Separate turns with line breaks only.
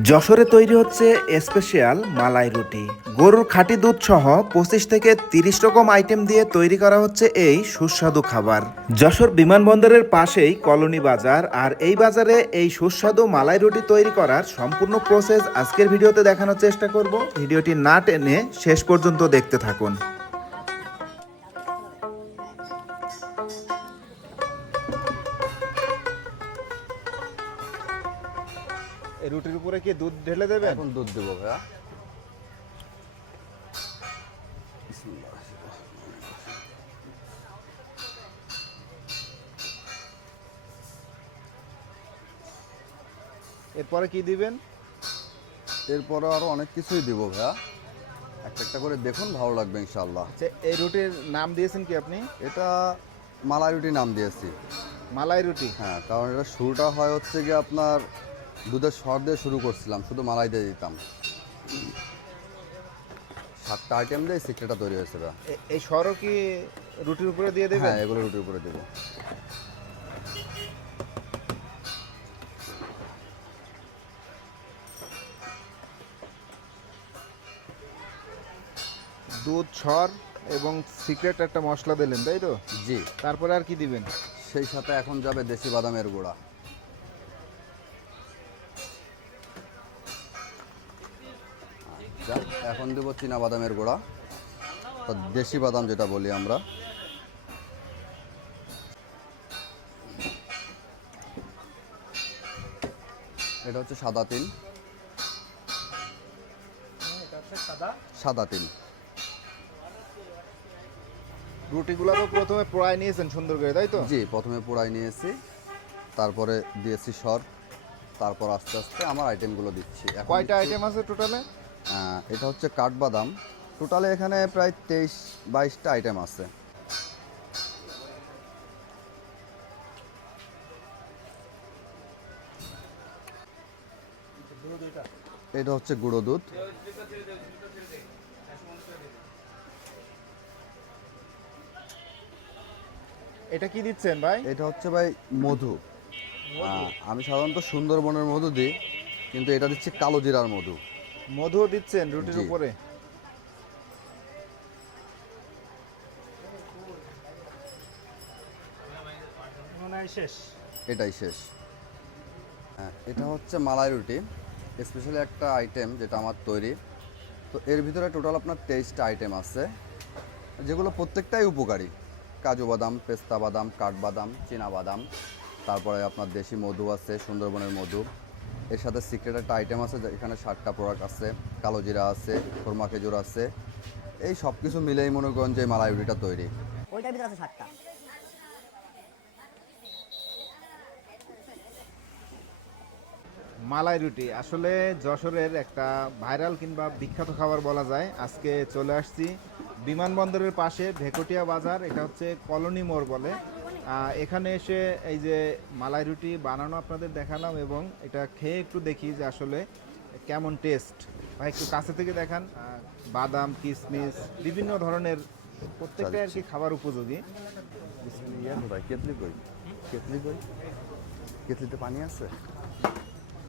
যশোরে তৈরি হচ্ছে স্পেশাল মালাই রুটি। গরুর খাঁটি দুধ সহ পঁচিশ থেকে তিরিশ রকম আইটেম দিয়ে তৈরি করা হচ্ছে এই সুস্বাদু খাবার। যশোর বিমানবন্দরের পাশেই কলোনি বাজার, আর এই বাজারে এই সুস্বাদু মালাই রুটি তৈরি করার সম্পূর্ণ প্রসেস আজকের ভিডিওতে দেখানোর চেষ্টা করব। ভিডিওটি না টেনে শেষ পর্যন্ত দেখতে থাকুন। রুটির উপরে কি দুধ ঢেলে দেবে
এখন দুধ দেবো ভাইয়া।
এরপরে কি দিবেন?
এরপরে আরও অনেক কিছুই দিব ভাইয়া। একটা একটা করে দেখুন ভালো লাগবে ইনশাল্লাহ
আচ্ছা এই রুটির নাম দিয়েছেন কি আপনি?
এটা মালাই রুটি নাম দিয়েছি।
মালাই রুটি?
হ্যাঁ কারণ এটা শুরুটা হয় হচ্ছে গিয়ে আপনার দুধের সর দিয়ে শুরু করছিলাম শুধু মালাই দিয়ে দিতাম। সাতটা আইটেম দিয়ে সিক্রেটটা তৈরি হয়েছে
এই সরও কি রুটির উপরে দিয়ে দেবেন
হ্যাঁ এগুলো রুটির উপরে দেবো।
দুধ সর এবং সিক্রেট একটা মশলা দিলেন তাই তো?
জি।
তারপরে আর কি দিবেন?
সেই সাথে এখন যাবে দেশি বাদামের গুঁড়া। আচ্ছা, এখন দেবো চীনা বাদামের গুঁড়া দেশি বাদাম যেটা বলি আমরা। এটা হচ্ছে সাদা তিল। সাদা তিল।
রুটিগুলো তো প্রথমে পোড়ায় নিয়েছেন সুন্দর করে তাই তো?
জি প্রথমে পোড়াই নিয়েছি তারপরে দিয়েছি সর তারপর আস্তে আস্তে আমার আইটেমগুলো দিচ্ছি।
কয়টা আইটেম আছে টোটালে
এটা হচ্ছে কাঠবাদাম। টোটালে এখানে প্রায় তেইশ বাইশটা আইটেম আছে। এটা হচ্ছে গুঁড়ো দুধ।
এটা কি দিচ্ছেন ভাই?
এটা হচ্ছে ভাই মধু। আহ, আমি সাধারণত সুন্দরবনের মধু দিই কিন্তু এটা দিচ্ছি কালো জিরার মধু।
মধু দিচ্ছেন রুটির
জি।
উপরে।
এটাই শেষ। হ্যাঁ, এটা হচ্ছে মালাই রুটি স্পেশালি একটা আইটেম যেটা আমার তৈরি। তো এর ভিতরে টোটাল আপনার তেইশটা আইটেম আছে যেগুলো প্রত্যেকটাই উপকারী। কাজু বাদাম পেস্তা বাদাম কাঠবাদাম চীনা বাদাম তারপরে আপনার দেশি মধু আছে সুন্দরবনের মধু। এর সাথে সিক্রেট একটা আইটেম আছে এখানে ষাটটা প্রোডাক্ট আছে কালো জিরা আছে খোরমা খেজুর আছে। এই সব কিছু মিলেই মনে করেন যে এই মালাই রুটিটা তৈরি।
ওইটার ভিতরে আছে ষাটটা
মালাই রুটি। আসলে যশোরের একটা ভাইরাল কিংবা বিখ্যাত খাবার বলা যায়। আজকে চলে আসছি বিমানবন্দরের পাশে ভেকটিয়া বাজার এটা হচ্ছে কলোনি মোড় বলে। এখানে এসে এই যে মালাই রুটি বানানো আপনাদের দেখালাম এবং এটা খেয়ে একটু দেখি যে আসলে কেমন টেস্ট বা একটু কাছে থেকে দেখান। বাদাম কিশমিশ বিভিন্ন ধরনের প্রত্যেকটাই আর কি খাবার উপযোগী।
ভাই কেতলি কই? কেতলি কই? কেতলিতে পানি আছে?